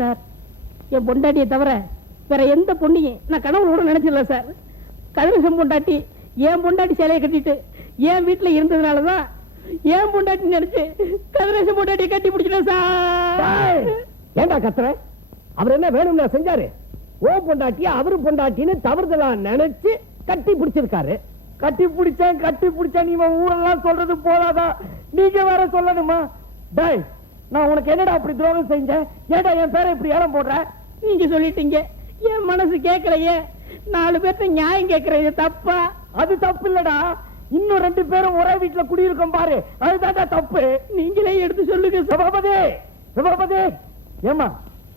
Sir. என் பொண்டாட்டியை தவிர வேற எந்த பொண்ணையும் நான் கனவுல கூட நினைச்சிடல சார். கதிரசம் பொண்டாட்டி என் பொண்டாட்டி சிலையை கட்டிட்டு என் வீட்டுல இருந்ததுனால தான் என் பொண்டாட்டி நினைச்சு கதிரசம் பொண்டாட்டியை கட்டி பிடிச்சிட்டேன் சார். ஏன்டா கத்துற? அவர் என்ன வேணும்னா செஞ்சாரு. ஓ பொண்டாட்டி அவரு பொண்டாட்டின்னு தவறுதலா நினைச்சு கட்டி பிடிச்சிருக்காரு. கட்டி பிடிச்சேன் கட்டி பிடிச்சேன். நீ இவன் ஊரெல்லாம் சொல்றது போதாதா? நீங்க வேற சொல்லணுமா? டாய் நான் உனக்கு என்னடா அப்படி துரோகம் செஞ்சேன் ஏன்டா என் பேரை இப்படி ஏலம் போடுற? நீங்க சொல்லிட்டீங்க. என் மனசு கேட்கலையே நாலு பேர்த்த நியாயம் கேட்கறது தப்பா? அது தப்பு இல்லடா. இன்னும் ரெண்டு பேரும் ஒரே வீட்டுல குடியிருக்கோம் பாரு. அதுதான் தப்பு. நீங்களே எடுத்து சொல்லுங்க சபாபதி! சபாபதி! ஏமா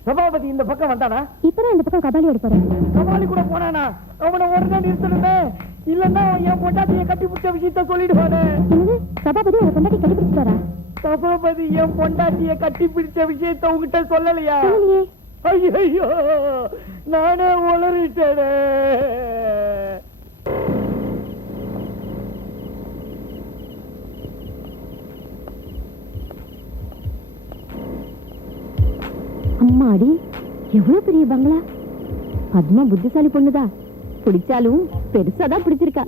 சபாபதி இந்த பக்கம் வந்தானா? இப்பதான் இந்த பக்கம் கபாலி எடுப்பாரு கபாலி கூட போனானா? அவனை உடனே நிறுத்தணுமே. இல்லன்னா என் பொண்டாட்டியை கட்டி பிடிச்ச விஷயத்த சொல்லிடுவானே. சபாபதி உங்க பொண்டாட்டி கண்டுபிடிச்சிட்டாரா சபாபதி என் பொண்டாட்டியை கட்டி பிடிச்ச விஷயத்த உங்ககிட்ட சொல்லலையா? ஐயோ நானே உளறிட்டேனே. அம்மாடி எவ்வளவு பெரிய பங்களா? பத்மா புத்திசாலி பொண்ணுதா. பிடிச்சாலும் பெருசாதான் பிடிச்சிருக்கா.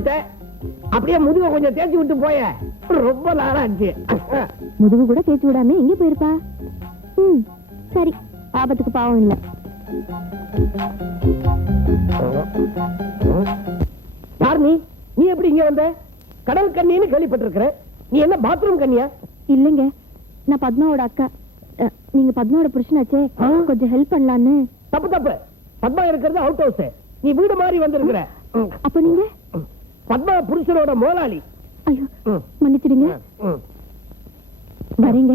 வந்துட்டேன் அப்படியே முதுக கொஞ்சம் தேய்ச்சி விட்டு போய. ரொம்ப நாளாச்சு முதுகு கூட தேய்ச்சி விடாம எங்க போயிருப்பா? ம் சரி. ஆபத்துக்கு பாவம் இல்ல. யார் நீ எப்படி இங்க வந்த? கடல் கண்ணின்னு கேள்விப்பட்டிருக்கிற. நீ என்ன பாத்ரூம் கண்ணியா? இல்லைங்க. நான் பத்மாவோட அக்கா. நீங்க பத்மாவோட புருஷனாச்சே? கொஞ்சம் ஹெல்ப் பண்ணலான்னு. தப்பு தப்பு. பத்மா இருக்கிறது அவுட் ஹவுஸ் நீ வீடு மாதிரி வந்திருக்கிற. அப்ப நீங்க? பத்மா புருஷனோட முதலாளி ஐயோ. மன்னிச்சிடுங்க. வரீங்க.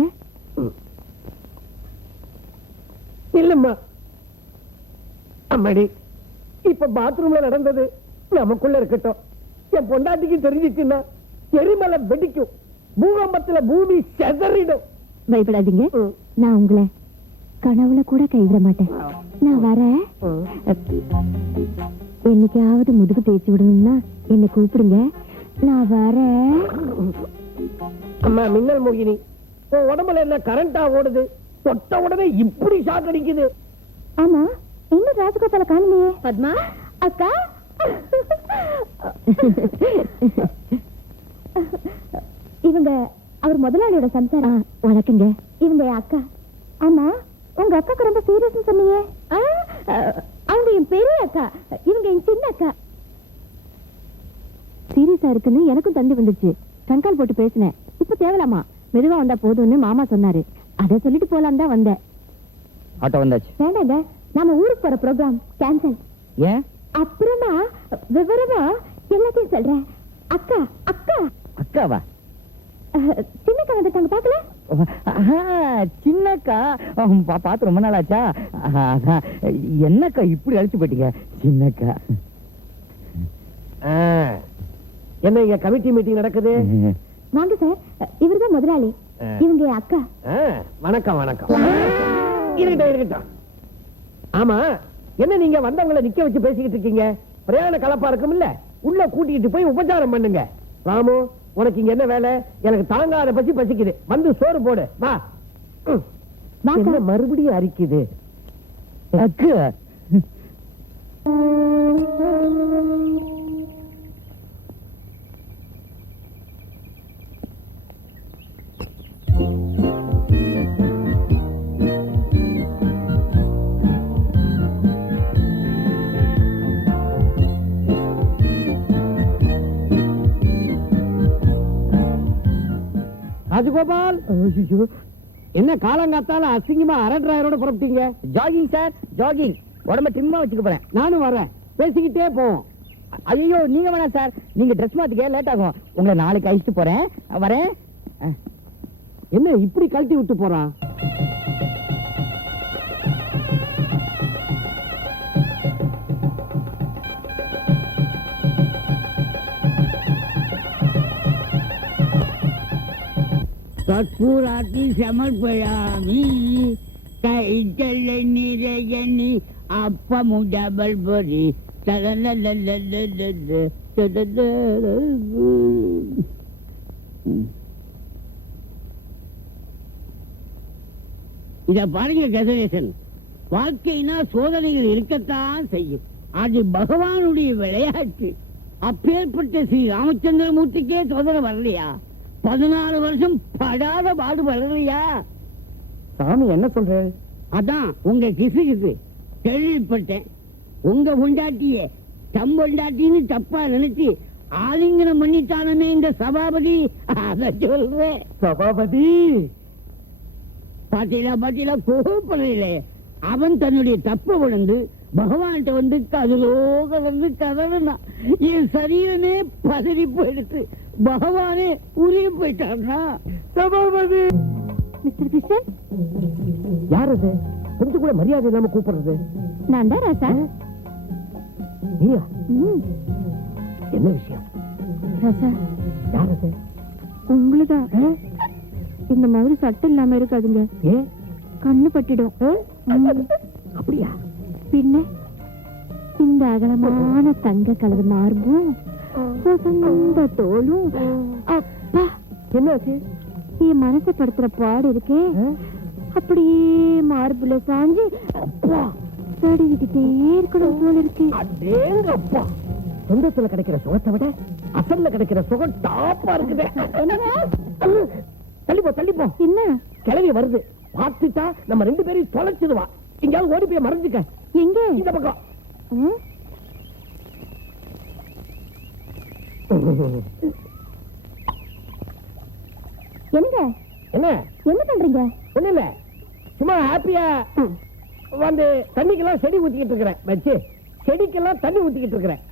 இல்லம்மா அம்மாடி இப்ப பாத்ரூம்ல நடந்தது நமக்குள்ள இருக்கட்டும் என் பொண்டாட்டிக்கு தெரிஞ்சிச்சுன்னா எரிமலை வெடிக்கும் பூகம்பத்துல பூமி செதறிடும் பயப்படாதீங்க. நான் உங்களை கனவுல கூட கைவிட மாட்டேன் நான் வரேன். என்னைக்காவது முதுகு தேய்ச்சி விடணும்னா என்னை கூப்பிடுங்க. நான் வரேன். அம்மா மின்னல் மோகினி உன் உடம்புல என்ன கரண்டா ஓடுது? தொட்ட உடனே இப்படி ஷாக் அடிக்குது. ஆமா இன்னும் ராஜகோபால காணலையே? பத்மா? அக்கா? இவங்க அவர் முதலாளியோட சம்சாரம் வணக்கங்க. இவங்க அக்கா. ஆமா உங்க அக்காக்கு ரொம்ப சீரியஸ் சொன்னீங்க. ஆ, அவங்க என் பெரிய அக்கா. இவங்க என் சின்ன அக்கா. சீரியஸா இருக்குன்னு எனக்கும் தந்தி வந்துச்சு கண்கால் போட்டு பேசினேன். இப்ப தேவலாமா? மெதுவா வந்தா போதும்னு மாமா சொன்னாரு. அதை சொல்லிட்டு போலாம் தான் வந்தேன். ஆட்டோ வந்தாச்சு. வேண்டாங்க நாம ஊருக்கு போற ப்ரோக்ராம் கேன்சல் ஏன்? அப்புறமா விவரமா எல்லாத்தையும் சொல்றேன். அக்கா அக்கா. அக்காவா? சின்னக்கா வந்துட்டாங்க பாக்கல சின்னக்கா. பார்த்து ரொம்ப நாள் ஆச்சா. என்னக்கா இப்படி அழிச்சு போயிட்டீங்க? சின்னக்கா. ஆ. என்ன இங்க கமிட்டி மீட்டிங் நடக்குது? வாங்க சார் இவர்தான் முதலாளி. இவங்க அக்கா. வணக்கம் வணக்கம். இருக்கட்டும் இருக்கட்டும். ஆமா என்ன நீங்க வந்தவங்கள நிக்க வச்சு பேசிக்கிட்டு இருக்கீங்க? பிரயாண கலப்பா இருக்கும் இல்ல உள்ள கூட்டிட்டு போய் உபச்சாரம் பண்ணுங்க. ராமு உனக்கு இங்க என்ன வேலை? எனக்கு தாங்காத பசி பசிக்குது. வந்து சோறு போடு. வா. என்ன மறுபடியும் அரிக்குது? அக்கா. ராஜகோபால் என்ன காலங்காத்தால அசிங்கமா அரை டிராயரோட புறப்பட்டீங்க? ஜாகிங் சார் ஜாகிங் உடம்ப ட்ரிம்மா வச்சுக்க போறேன். நானும் வரேன் பேசிக்கிட்டே போவோம். ஐயோ நீங்க வேணாம் சார் நீங்க ட்ரெஸ் மாத்திக்க லேட் ஆகும். உங்களை நாளைக்கு அழிச்சிட்டு போறேன். வரேன். என்ன இப்படி கழட்டி விட்டு போறான்? கற்பூராட்டி சமர்ப்பயாமி கைத்தல நிறையணி அப்பமு டபல் பொறி இத பாருங்க கதிரேசன் வாழ்க்கைனா சோதனைகள் இருக்கத்தான் செய்யும். அது பகவானுடைய விளையாட்டு. அப்பேற்பட்ட ஸ்ரீ ராமச்சந்திரமூர்த்திக்கே சோதனை வரலையா? பதினாலு வருஷம் படாத பாடு வரலையா சாமி என்ன சொல்ற? அதான் உங்க கிசு கிசு கேள்விப்பட்டேன். உங்க பொண்டாட்டிய தம் பொண்டாட்டின்னு தப்பா நினைச்சு ஆலிங்கனம் பண்ணிட்டானமே இந்த சபாபதி அத சொல்றேன். சபாபதி? பாத்தீங்களா பாத்தீங்களா கோபப்படல அவன் தன்னுடைய தப்ப உணர்ந்து பகவான்கிட்ட வந்து கதலோ கலந்து கதறினான். என் சரீரமே பதறி போயிடுச்சு பகவானே உரிய போயிட்டான்னா சபாபதி மிஸ்டர் கிருஷ்ணன்? யார் அது? கொஞ்சம் கூட மரியாதை இல்லாம கூப்பிடுறது. நான் தான் ராசா. நீயா? என்ன விஷயம்? ராசா. யார் அது? உங்களுதான். இந்த மாதிரி சட்டை இல்லாம இருக்காதுங்க. கண்ணு பட்டிடும். அப்படியா? பின்ன இந்த அகலமான தங்க கலர் மார்பும் வசந்த தோலும் அப்பா. என்னாச்சு? என் மனசை படுத்துற பாடு இருக்கே. அப்படியே மார்புல சாஞ்சு அப்பா தடவிக்கிட்டே இருக்கணும் போல இருக்கு. அடேங்கப்பா. சொந்தத்துல கிடைக்கிற சுகத்தை விட அசல்ல கிடைக்கிற சுகம் டாப்பா இருக்குது. தள்ளிப்போ தள்ளிப்போ. என்ன? கிளவி வருது. பார்த்துட்டா நம்ம ரெண்டு பேரையும் தொலைச்சிடுவா. எங்கேயாவது ஓடி போய் மறைஞ்சுக்க. எங்க? இந்த பக்கம் ம், என்னங்க? என்ன? என்ன பண்றீங்க? ஒண்ணு இல்ல சும்மா ஹாப்பியா வந்து தண்ணிக்கெல்லாம் செடி ஊத்திக்கிட்டு இருக்கிறேன். வச்சு செடிக்கெல்லாம் தண்ணி ஊத்திக்கிட்டு இருக்கிறேன்.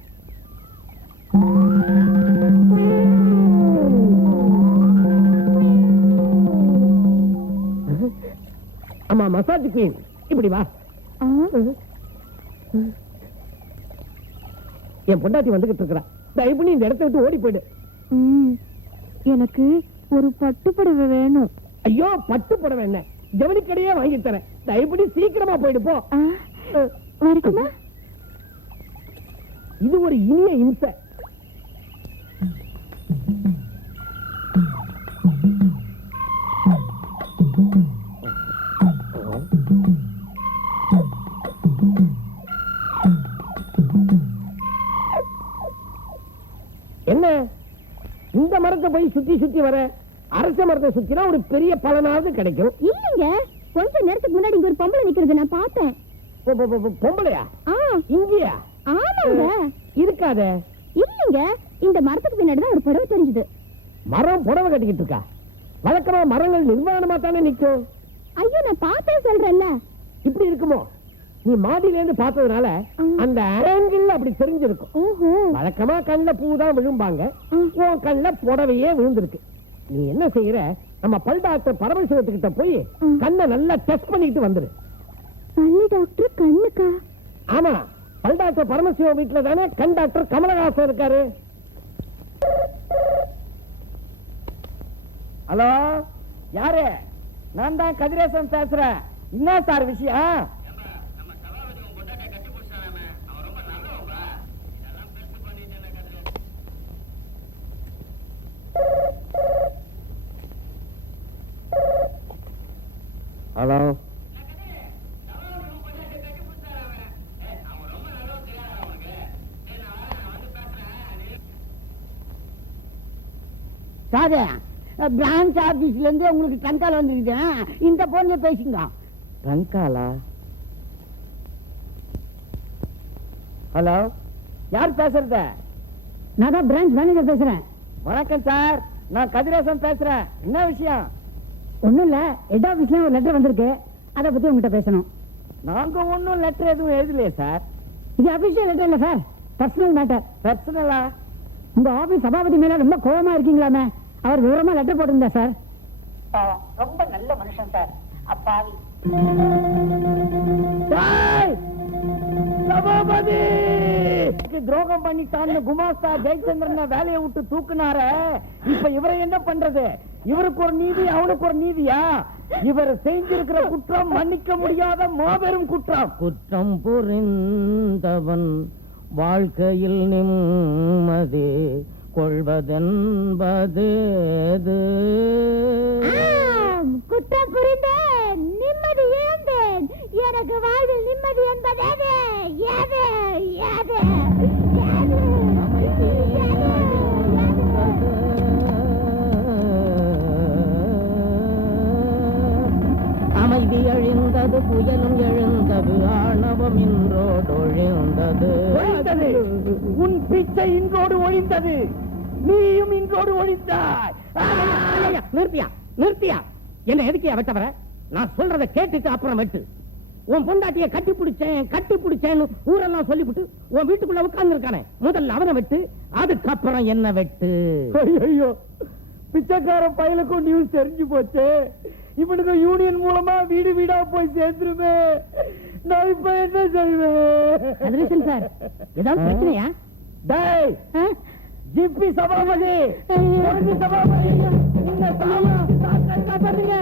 ஆமா மசாஜ் குயின் இப்படி வா. என் பொண்டாட்டி வந்துகிட்டு இருக்கிறா. தயவு பண்ணி இந்த இடத்த விட்டு ஓடி போயிடு. எனக்கு ஒரு பட்டு புடவை வேணும். ஐயோ பட்டு புடவை என்ன? ஜவுளிக்கடையே வாங்கி தரேன். தயவு பண்ணி சீக்கிரமா போயிடு போ. இது ஒரு இனிய இம்சை. போய் சுத்தி சுத்தி வர அரச மரத்தை சுத்தினா ஒரு பெரிய பலனாவது கிடைக்கும். இல்லைங்க. கொஞ்ச நேரத்துக்கு முன்னாடி இங்க ஒரு பொம்பளை நிக்கிறது நான் பார்த்தேன். பொம்பளையா? இங்கேயா? ஆமாங்க. இருக்காதே. இல்லைங்க. இந்த மரத்துக்கு பின்னாடி தான் ஒரு புடவை தெரிஞ்சது. மரம் புடவை கட்டிக்கிட்டு இருக்கா? வழக்கமா மரங்கள் நிர்வாணமா தானே நிக்கும் ஐயோ நான் பார்த்தேன் சொல்றேன்ல. இப்படி இருக்குமோ? நீ மாடியில இருந்து பார்த்ததுனால. அந்த ஆங்கிள் அப்படி தெரிஞ்சிருக்கும். வழக்கமா கண்ணுல பூ தான் விழும்பாங்க. உன் கண்ணுல புடவையே விழுந்திருக்கு. நீ என்ன செய்யற? நம்ம பல் டாக்டர் பரமசிவத்துக்கிட்ட போய். கண்ணை நல்லா டெஸ்ட் பண்ணிட்டு வந்துரு. பள்ளி டாக்டர் கண்ணுக்கா? ஆமா. பல் டாக்டர் பரமசிவம் வீட்டுல தானே கண் டாக்டர் கமலஹாசன் இருக்காரு. ஹலோ? யாரு? நான் தான் கதிரேசன் பேசுறேன். என்ன சார் விஷயம்? சாதே பிரான்ச் ஆபீஸ்ல இருந்து உங்களுக்கு ட்ரங்கால் வந்துருக்குது. இந்த போன்ல பேசுங்க ரங்காலா ஹலோ யார் பேசுறத? நான் தான் பிரான்ச் மேனேஜர் பேசுறேன். வணக்கம் சார் நான் கதிரேசன் பேசுறேன். என்ன விஷயம்? ஒண்ணும் இல்ல ஹெட் ஆபீஸ்ல ஒரு லெட்டர் வந்திருக்கு. அதை பத்தி உங்ககிட்ட பேசணும். நாங்க ஒன்னும் லெட்டர் எதுவும் எழுதலையே சார். இது அபிஷியல் லெட்டர் இல்ல சார். பர்சனல் மேட்டர் பர்சனலா உங்க ஆபீஸ் சபாபதி மேல ரொம்ப கோவமா இருக்கீங்களாமே. அவர் விவரமா லெட்டர் போட்டிருந்தா சார் ரொம்ப நல்ல மனுஷன் சார் அப்பாவி. சபாபதி! துரோகம் பண்ணிட்டான்னு குமாஸ்தா ஜெயச்சந்திரன் வேலையை விட்டு தூக்குனார. இப்ப இவரை என்ன பண்றது? இவருக்கு ஒரு நீதி அவனுக்கு ஒரு நீதியா? இவர் செஞ்சிருக்கிற குற்றம் மன்னிக்க முடியாத மாபெரும் குற்றம். குற்றம் புரிந்தவன் வாழ்க்கையில் நிம்மதி கொள்வதென்பது. குற்றம் புரிந்தேன். நிம்மதி இழந்தேன். எனக்கு வாழ்வில் நிம்மதி என்பது எது எது? அமைதி அழிந்தது புயலும் எழுந்தது ஆணவம் இன்றோடு ஒழிந்தது. ஒழிந்தது. உன் பிச்சை இன்றோடு ஒழிந்தது. நீயும் இன்றோடு ஒழிந்தாய். ஐயா, நிறுத்தியா நிறுத்தியா. என்ன எதுக்கியா வெட்டவர? நான் சொல்றத கேட்டுட்டு அப்புறம் வெட்டு. உன் பொண்டாட்டிய கட்டி பிடிச்சேன் கட்டி பிடிச்சேன்னு ஊரெல்லாம் சொல்லிவிட்டு உன் வீட்டுக்குள்ள உட்கார்ந்து இருக்கானே முதல்ல அவனை வெட்டு அதுக்கப்புறம் என்ன வெட்டு. ஐயோ பிச்சைக்கார பயலுக்கும் நியூஸ் தெரிஞ்சு போச்சு. இவனுக்கு யூனியன் மூலமா வீடு வீடா போய் சேர்ந்துருமே. நான் இப்ப என்ன செய்வேன்? சார். ஏதாவது பிரச்சனையா? டேய் ஜிபி சபாபதி. சபாபதி. என்ன சாமா தாத்தா பண்ணுங்க.